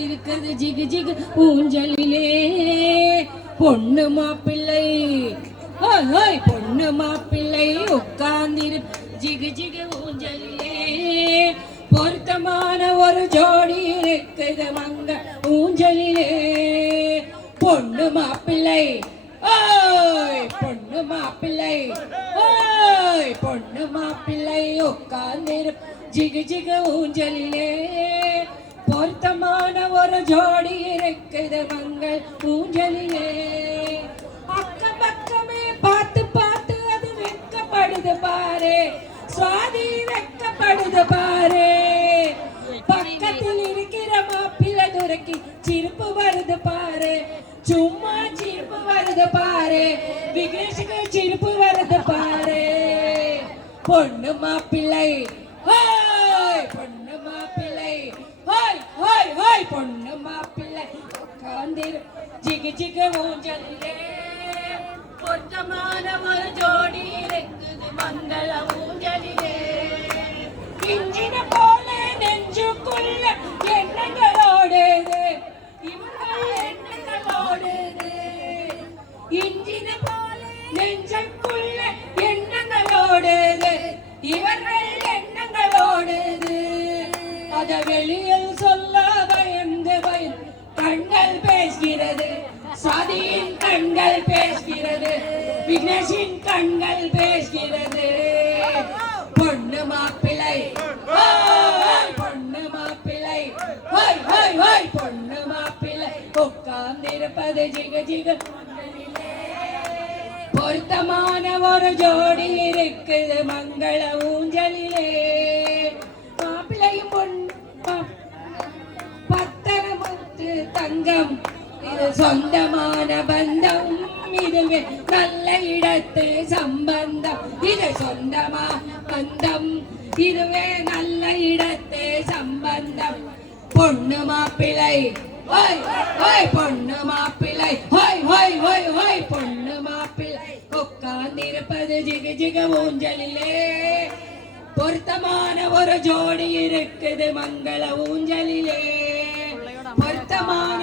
இருக்கிறது ஜிகு ஜிகு ஊஞ்சலிலே பொண்ணு மாப்பிள்ளை பொண்ணு மாப்பிள்ளை உட்கார்ந்திரு ஜிகு ஜிகு ஊஞ்சலிலே பொருத்தமான ஒரு ஜோடி இருக்குது மங்க ஊஞ்சலிலே பொண்ணு மாப்பிள்ளை பொண்ணு மாப்பிள்ளை பொண்ணு மாப்பிள்ளை உட்கார்ந்திரு ஜிகு ஜிகு ஊஞ்சலிலே பொருத்தமான ஒரு ஜோடி இருக்குது மங்கள் ஊஞ்சலிலே அக்கம் பக்கமே பார்த்து பார்த்து அது வெட்கப்படுது பாரு சுவாதி வெட்கப்படுது பாரு பக்கத்தில் இருக்கிற மாப்பிள்ளை துறக்கி சிரிப்பு வருது பாரு சும்மா சிரிப்பு வருது பாரு விக்னேஷுக்கு சிரிப்பு வருது பாரு பொண்ணு மாப்பிள்ளை பொண்ணு மாப்பிள்ளை பொண்ணு மாப்பிள்ளை உட்கார்ந்திரு ஜிகு ஜிகு ஊஞ்சலிலே பொருத்தமான ஒரு ஜோடி இருக்குது மங்கள ஊஞ்சலிலே இஞ்சின போல நெஞ்சுக்குள்ள எண்ணங்களோடுது இவர்கள் எண்ணங்களோடுது இஞ்சின போல நெஞ்சுக்குள்ள எண்ணங்களோடுது இவர்கள் எண்ணங்களோடுது அத வெளியில் சொல்ல பயந்து பயந்து கண்கள் பேசுகிறது சாதியின் கண்கள் பேசுகிறது விக்னேஷின் கண்கள் பேசுகிறது பொண்ணு மாப்பிள்ளை பொண்ணு மாப்பிள்ளை பொண்ணு மாப்பிள்ளை உட்கார்ந்திருப்பது ஜிக ஜிக பொருத்தமான ஒரு ஜோடி இருக்குது மங்கள ஊஞ்சலிலே மாப்பிள்ளையும் பொண்ணு பத்தரமுத்து தங்கம் இது சொந்தமான பந்தம் இதுவே நல்ல இடத்து சம்பந்தம் இது சொந்தமா பந்தம் இதுவே நல்ல இடத்து சம்பந்தம் பொண்ணு மாப்பிள்ளை பொண்ணு மாப்பிள்ளை பொண்ணு மாப்பிள்ளை உட்கார்ந்திருப்பது ஜிகு ஜிகு ஊஞ்சலிலே பொருத்தமான ஒரு ஜோடி இருக்குது மங்கள ஊஞ்சலிலே பொருத்தமான